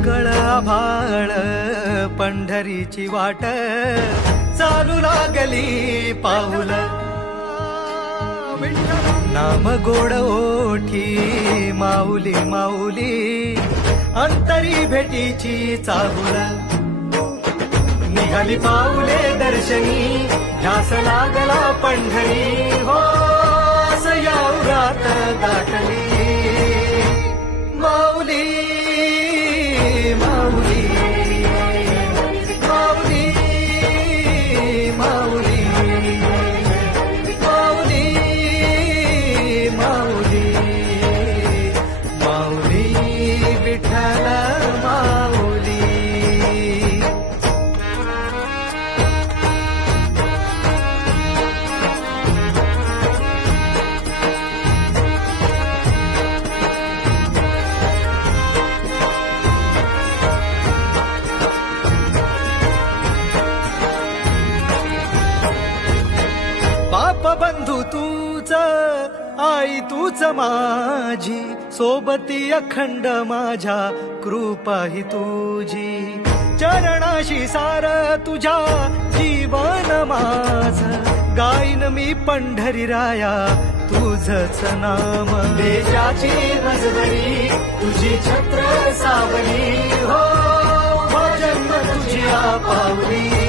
वादळ आभाळ पंढरीची वाट चालू लागली पाऊल नाम गोड ओठी माऊली माऊली अंतरी भेटीची चाहुल निघाली पाऊले दर्शनी ध्यास लागला पंढरी हो सयावरात गाठली माऊली माऊली माऊली माऊली माऊली माऊली माऊली विठ्ठल माऊली बाप बंधू तूच आई तूच माझी सोबती अखंड माझ्या कृपा ही तुझी चरणाशी सार तुझ्या जीवन माझ गाईन मी पंढरी राया तुझच नाम देशाची मजबरी तुझी छत्र सावली हो जन्म तुझी पावली